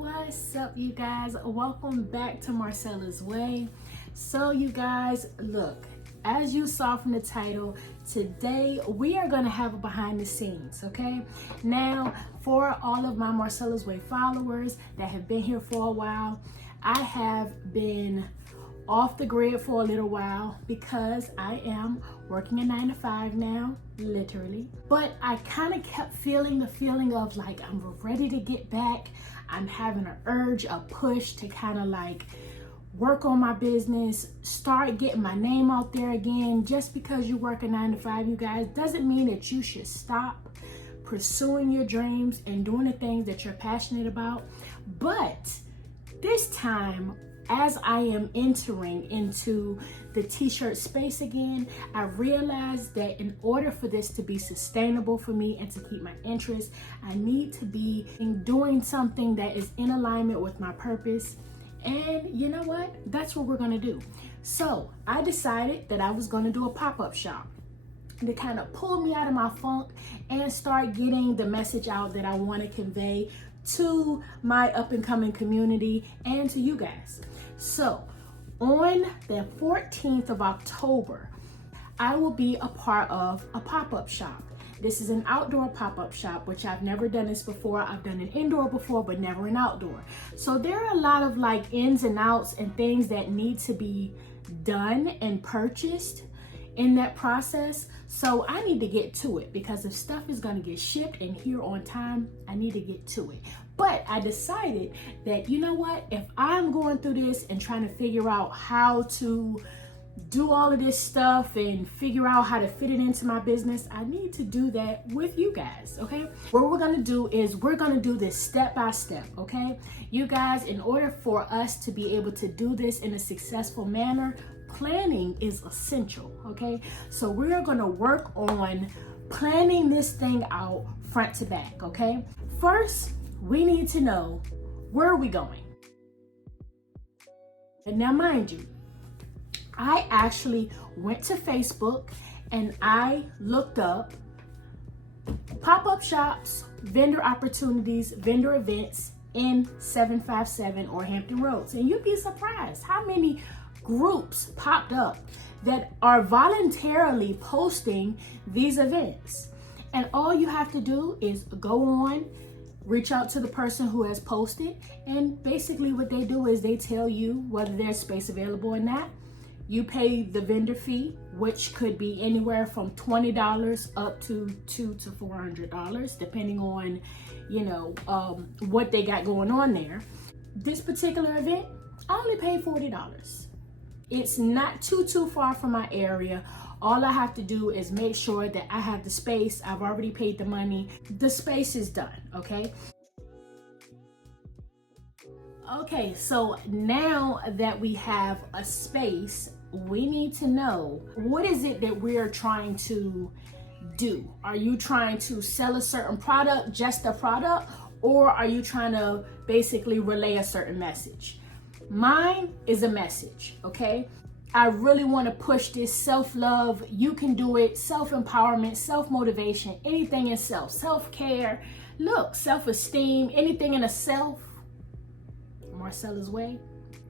What's up, you guys? Welcome back to Marcella's Way. So you guys, look, as you saw from the title, today we are going to have a behind the scenes, okay? Now, for all of my Marcella's Way followers that have been here for a while, I have been off the grid for a little while because I am working a 9-to-5 now, literally. But I kind of kept feeling the feeling of like, I'm ready to get back. I'm having an urge, a push to kind of like work on my business, start getting my name out there again. Just because you work a 9-to-5, you guys, doesn't mean that you should stop pursuing your dreams and doing the things that you're passionate about. But this time, as I am entering into the t-shirt space again, I realized that in order for this to be sustainable for me and to keep my interest, I need to be doing something that is in alignment with my purpose. And you know what? That's what we're gonna do. So I decided that I was gonna do a pop-up shop to kind of pull me out of my funk and start getting the message out that I want to convey to my up-and-coming community and to you guys. So on the 14th of October, I will be a part of a pop-up shop. This is an outdoor pop-up shop, which I've never done this before. I've done an indoor before, but never an outdoor. So there are a lot of like ins and outs and things that need to be done and purchased in that process. So I need to get to it because if stuff is going to get shipped and here on time, I need to get to it. But I decided that, you know what, if I'm going through this and trying to figure out how to do all of this stuff and figure out how to fit it into my business, I need to do that with you guys, okay? What we're gonna do is we're gonna do this step by step, okay? You guys, in order for us to be able to do this in a successful manner, planning is essential, okay? So we're gonna work on planning this thing out front to back, okay? First, we need to know, where are we going? And now mind you, I actually went to Facebook and I looked up pop-up shops, vendor opportunities, vendor events in 757 or Hampton Roads. And you'd be surprised how many groups popped up that are voluntarily posting these events. And all you have to do is go on, reach out to the person who has posted, and basically what they do is they tell you whether there's space available or not. You pay the vendor fee, which could be anywhere from $20 up to $200 to $400, depending on, what they got going on there. This particular event, I only paid $40. It's not too far from my area. All I have to do is make sure that I have the space. I've already paid the money. The space is done, okay? Okay, so now that we have a space, we need to know, what is it that we're trying to do? Are you trying to sell a certain product, just a product, or are you trying to basically relay a certain message? Mine is a message, okay? I really want to push this self-love, you can do it, self-empowerment, self-motivation, anything in self-care, look, self-esteem, anything in a self, Marcella's Way,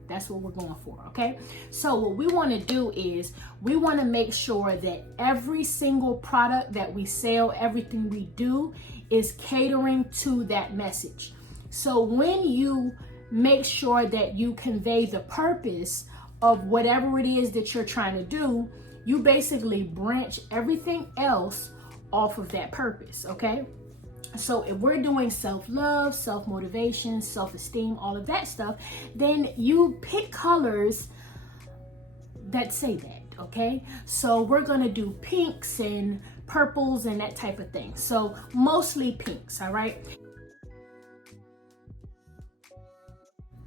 that's what we're going for, okay? So what we want to do is we want to make sure that every single product that we sell, everything we do is catering to that message. So when you make sure that you convey the purpose of whatever it is that you're trying to do, you basically branch everything else off of that purpose, okay? So if we're doing self-love, self-motivation, self-esteem, all of that stuff, then you pick colors that say that, okay? So we're gonna do pinks and purples and that type of thing. So mostly pinks, all right?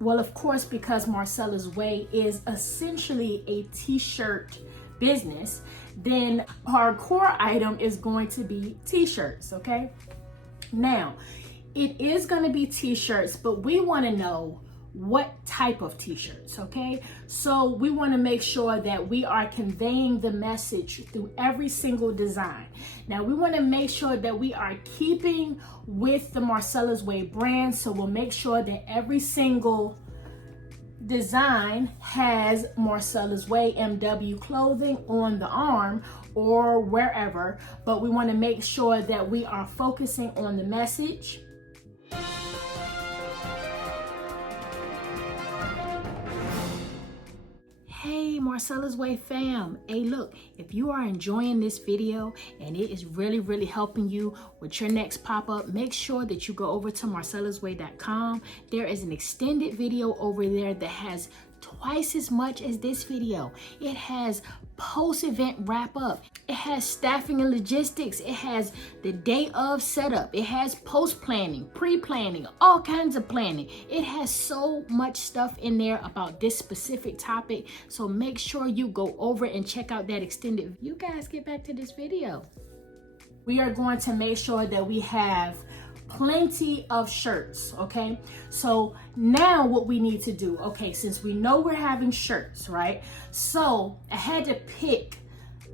Well, of course, because Marcella's Way is essentially a t-shirt business, then our core item is going to be t-shirts, okay? Now, it is going to be t-shirts, but we want to know, what type of t-shirts, okay? So we want to make sure that we are conveying the message through every single design. Now we want to make sure that we are keeping with the Marcella's Way brand, so we'll make sure that every single design has Marcella's Way MW clothing on the arm or wherever, but we want to make sure that we are focusing on the message. Hey Marcella's Way fam, hey look, if you are enjoying this video and it is really helping you with your next pop-up, make sure that you go over to marcellasway.com. There is an extended video over there that has twice as much as this video. It has post-event wrap-up, it has staffing and logistics, it has the day of setup, it has post-planning, pre-planning, all kinds of planning. It has so much stuff in there about this specific topic, so make sure you go over and check out that extended. You guys get back to this video. We are going to make sure that we have plenty of shirts, okay? So now what we need to do, okay, since we know we're having shirts, right? So I had to pick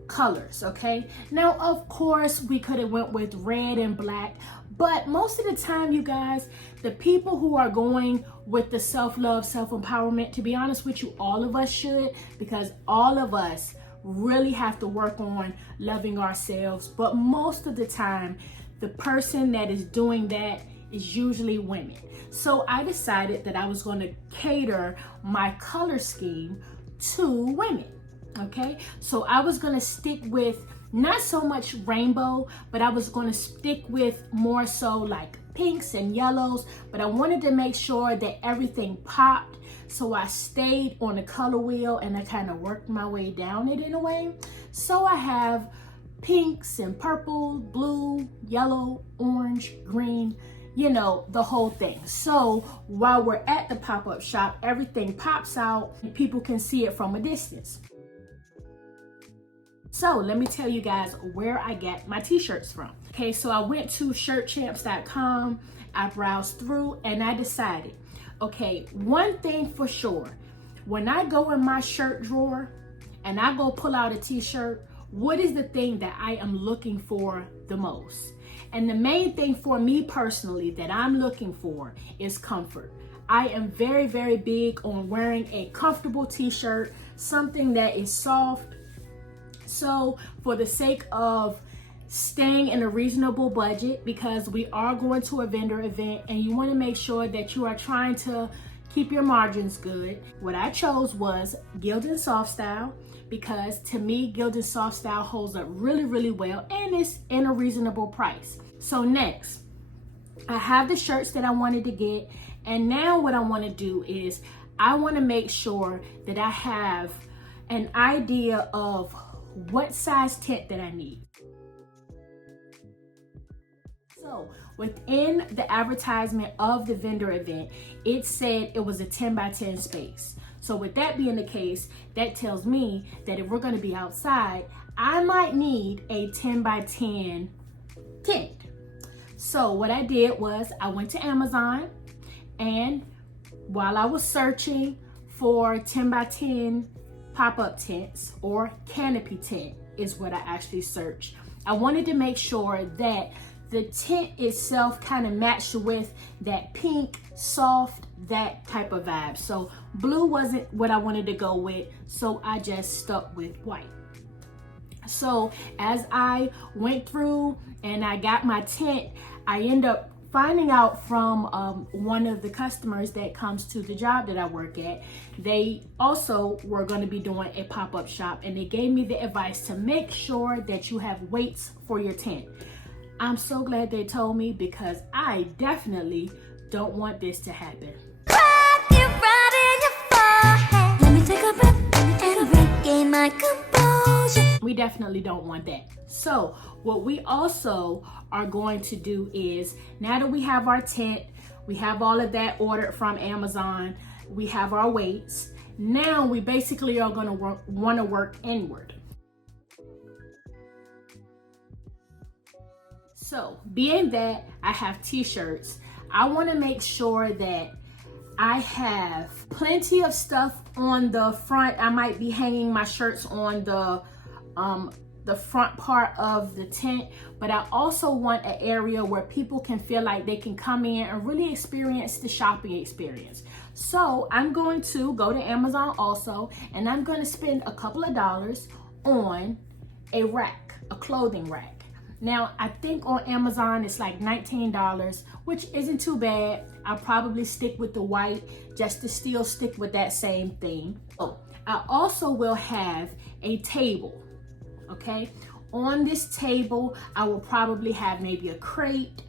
colors, okay? Now, of course, we could have went with red and black, but most of the time, you guys, the people who are going with the self-love, self-empowerment, to be honest with you, all of us should, because all of us really have to work on loving ourselves. But most of the time, the person that is doing that is usually women. So I decided that I was going to cater my color scheme to women. Okay, so I was going to stick with not so much rainbow, but I was going to stick with more so like pinks and yellows, but I wanted to make sure that everything popped. So I stayed on the color wheel and I kind of worked my way down it in a way. So I have pinks and purple, blue, yellow, orange, green, you know, the whole thing. So while we're at the pop-up shop, everything pops out and people can see it from a distance. So let me tell you guys where I got my t-shirts from. Okay, so I went to shirtchamps.com, I browsed through and I decided, okay, one thing for sure, when I go in my shirt drawer and I go pull out a t-shirt, what is the thing that I am looking for the most? And the main thing for me personally that I'm looking for is comfort. I am very big on wearing a comfortable t-shirt, something that is soft. So for the sake of staying in a reasonable budget, because we are going to a vendor event and you want to make sure that you are trying to keep your margins good, what I chose was Gildan Soft Style, because to me, Gildan Soft Style holds up really well and it's in a reasonable price. So next, I have the shirts that I wanted to get, and now what I want to do is I want to make sure that I have an idea of what size tent that I need. So within the advertisement of the vendor event, it said it was a 10 by 10 space. So with that being the case, that tells me that if we're going to be outside, I might need a 10 by 10 tent. So what I did was I went to Amazon, and while I was searching for 10 by 10 pop-up tents, or Canopy Tent is what I actually searched, I wanted to make sure that the tent itself kind of matched with that pink, soft, that type of vibe. So blue wasn't what I wanted to go with, so I just stuck with white. So as I went through and I got my tent, I end up finding out from one of the customers that comes to the job that I work at, they also were going to be doing a pop-up shop, and they gave me the advice to make sure that you have weights for your tent. I'm so glad they told me, because I definitely don't want this to happen. We definitely don't want that. So what we also are going to do is, now that we have our tent, we have all of that ordered from Amazon, we have our weights, now we basically are going to want to work inward. So being that I have t-shirts, I want to make sure that I have plenty of stuff on the front. I might be hanging my shirts on the front part of the tent, but I also want an area where people can feel like they can come in and really experience the shopping experience. So I'm going to go to Amazon also, and I'm going to spend a couple of dollars on a rack, a clothing rack. Now, I think on Amazon it's like $19, which isn't too bad. I'll probably stick with the white just to still stick with that same theme. So I also will have a table, okay? On this table, I will probably have maybe a crate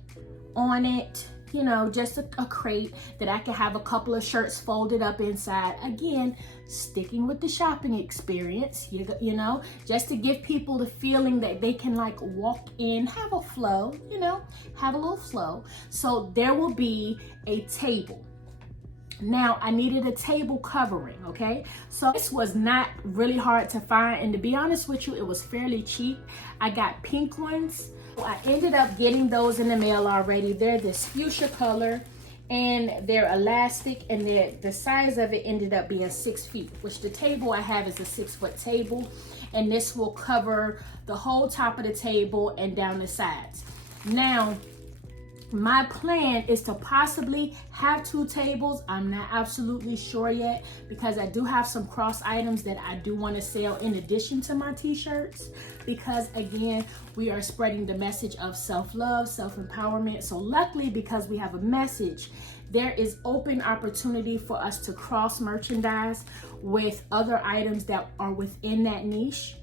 on it, you know, just a crate that I can have a couple of shirts folded up inside. Again, sticking with the shopping experience, you know, just to give people the feeling that they can like walk in, have a flow, you know, have a little flow. So there will be a table. Now, I needed a table covering, okay? So this was not really hard to find, and to be honest with you, it was fairly cheap. I got pink ones. I ended up getting those in the mail already. They're this fuchsia color, and they're elastic, and the size of it ended up being 6 feet, which the table I have is a 6-foot table, and this will cover the whole top of the table and down the sides. Now, my plan is to possibly have 2 tables. I'm not absolutely sure yet, because I do have some cross items that I do want to sell in addition to my t-shirts, because again, we are spreading the message of self-love, self-empowerment. So luckily, because we have a message, there is open opportunity for us to cross merchandise with other items that are within that niche.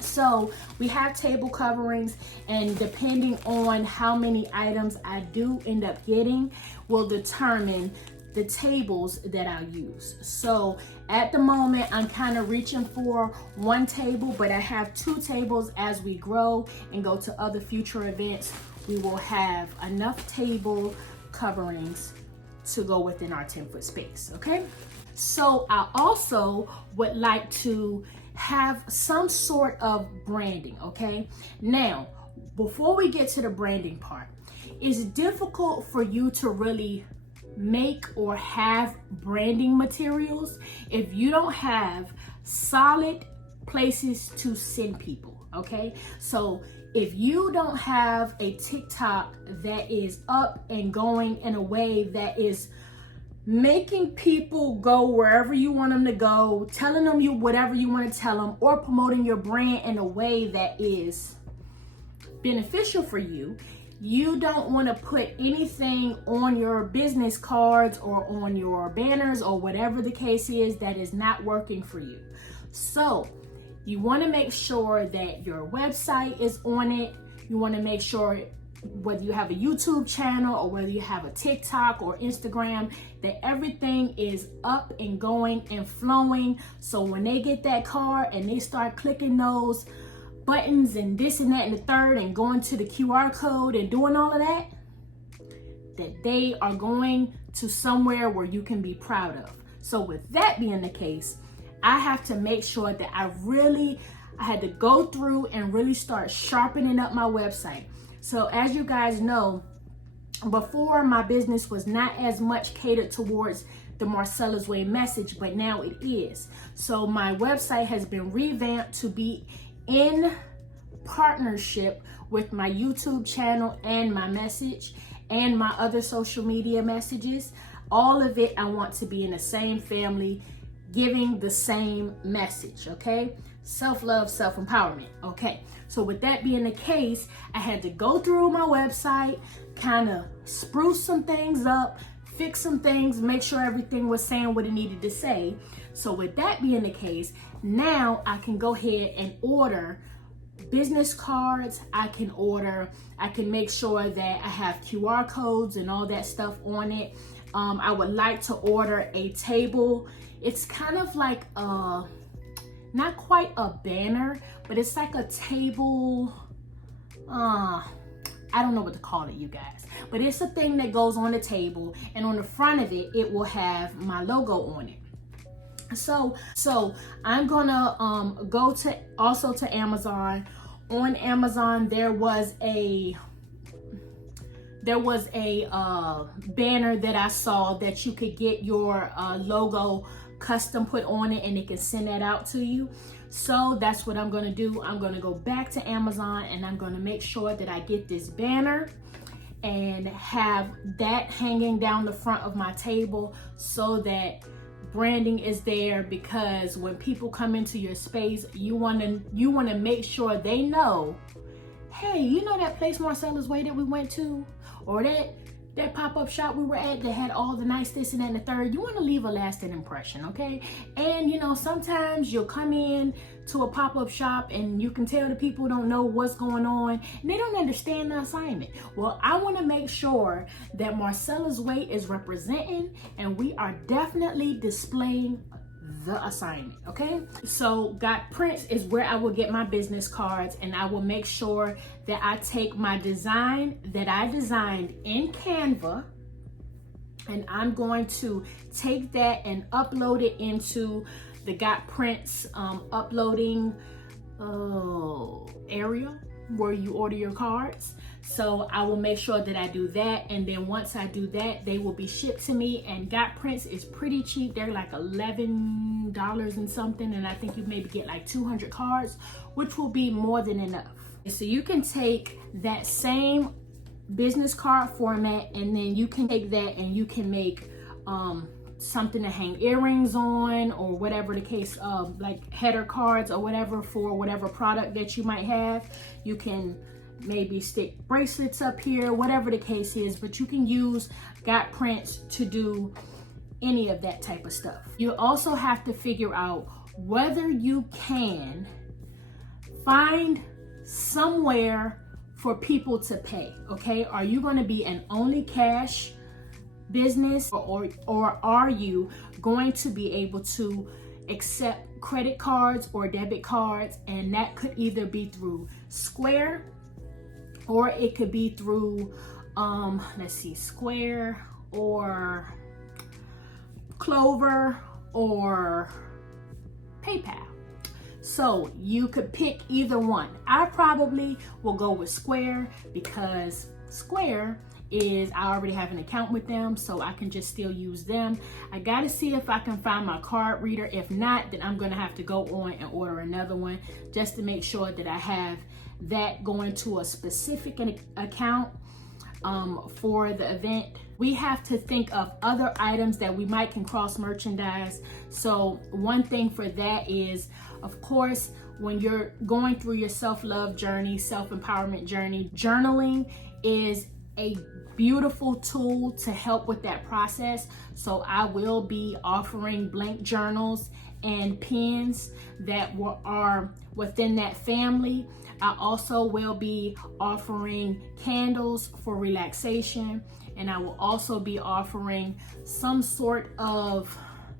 So we have table coverings, and depending on how many items I do end up getting will determine the tables that I'll use. So at the moment, I'm kind of reaching for 1 table, but I have 2 tables. As we grow and go to other future events, we will have enough table coverings to go within our 10-foot space, okay? So I also would like to have some sort of branding, okay? Now, before we get to the branding part, it's difficult for you to really make or have branding materials if you don't have solid places to send people, okay? So if you don't have a TikTok that is up and going in a way that is making people go wherever you want them to go, telling them whatever you want to tell them, or promoting your brand in a way that is beneficial for you, you don't want to put anything on your business cards or on your banners or whatever the case is that is not working for you. So you want to make sure that your website is on it. You want to make sure, whether you have a YouTube channel or whether you have a TikTok or Instagram, that everything is up and going and flowing. So when they get that card and they start clicking those buttons and this and that and the third and going to the QR code and doing all of that, that they are going to somewhere where you can be proud of. So with that being the case, I have to make sure that I had to go through and really start sharpening up my website. So as you guys know, before, my business was not as much catered towards the Marcella's Way message, but now it is. So my website has been revamped to be in partnership with my YouTube channel and my message and my other social media messages. All of it, I want to be in the same family, giving the same message, okay? Self-love, self-empowerment, okay? So with that being the case, I had to go through my website, kind of spruce some things up, fix some things, make sure everything was saying what it needed to say. So with that being the case, now I can go ahead and order business cards. I can make sure that I have QR codes and all that stuff on it. I would like to order a table. It's kind of like not quite a banner, but it's like a table. I don't know what to call it, you guys, but it's a thing that goes on the table, and on the front of it, it will have my logo on it. So I'm gonna go to Amazon. On Amazon, there was a there was a banner that I saw that you could get your logo custom put on it, and it can send that out to you. So that's what I'm gonna do. I'm gonna go back to Amazon, and I'm gonna make sure that I get this banner and have that hanging down the front of my table, so that branding is there. Because when people come into your space, you wanna make sure they know, hey, you know that place Marcella's Way that we went to, or that pop-up shop we were at that had all the nice this and that and the third. You want to leave a lasting impression, okay? And you know, sometimes you'll come in to a pop-up shop and you can tell the people don't know what's going on and they don't understand the assignment. Well, I want to make sure that Marcella's Way is representing, and we are definitely displaying the assignment, okay? So Got Prints is where I will get my business cards, and I will make sure that I take my design that I designed in Canva, and I'm going to take that and upload it into the Got Prints uploading area where you order your cards. So I will make sure that I do that, and then once I do that, they will be shipped to me. And Got Prints is pretty cheap. They're like $11 and something, and I think you maybe get like 200 cards, which will be more than enough. So you can take that same business card format, and then you can take that and you can make something to hang earrings on, or whatever the case of, like header cards or whatever for whatever product that you might have. You can maybe stick bracelets up here, whatever the case is, but you can use Got Prints to do any of that type of stuff. You also have to figure out whether you can find somewhere for people to pay, okay? Are you going to be an only cash business, or are you going to be able to accept credit cards or debit cards? And that could either be through Square, or it could be through Square or Clover or PayPal. So you could pick either one. I probably will go with Square, because Square is, I already have an account with them, so I can just still use them. I gotta see if I can find my card reader. If not, then I'm gonna have to go on and order another one, just to make sure that I have that going to a specific account for the event. We have to think of other items that we might can cross merchandise. So one thing for that is, of course, when you're going through your self-love journey, self-empowerment journey, journaling is a beautiful tool to help with that process. So I will be offering blank journals and pens that are within that family. I also will be offering candles for relaxation, and I will also be offering some sort of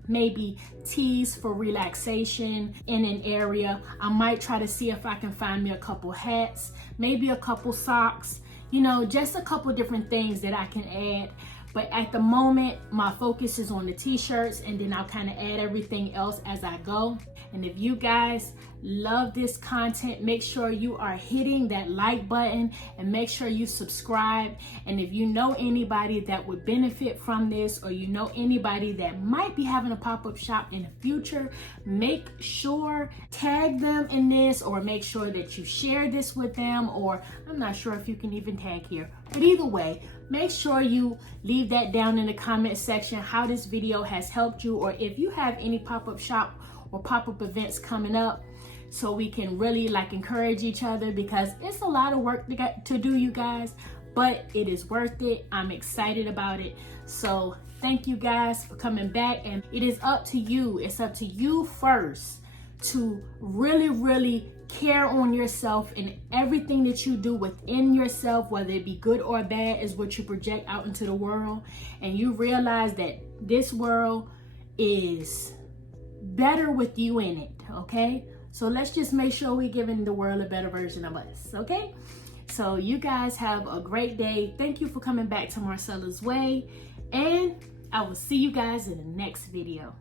maybe teas for relaxation in an area. I might try to see if I can find me a couple hats, maybe a couple socks, you know, just a couple different things that I can add. But at the moment, my focus is on the t-shirts, and then I'll kind of add everything else as I go. And if you guys love this content, make sure you are hitting that like button, and make sure you subscribe. And if you know anybody that would benefit from this, or you know anybody that might be having a pop-up shop in the future, make sure tag them in this, or make sure that you share this with them, or I'm not sure if you can even tag here, but either way, make sure you leave that down in the comment section how this video has helped you, or if you have any pop-up shop or pop-up events coming up, so we can really like encourage each other, because it's a lot of work to do, you guys, but it is worth it. I'm excited about it. So thank you guys for coming back, and it is up to you. It's up to you first to really care on yourself, and everything that you do within yourself, whether it be good or bad, is what you project out into the world. And you realize that this world is better with you in it, okay? So let's just make sure we're giving the world a better version of us, okay? So you guys have a great day. Thank you for coming back to Marcella's Way, and I will see you guys in the next video.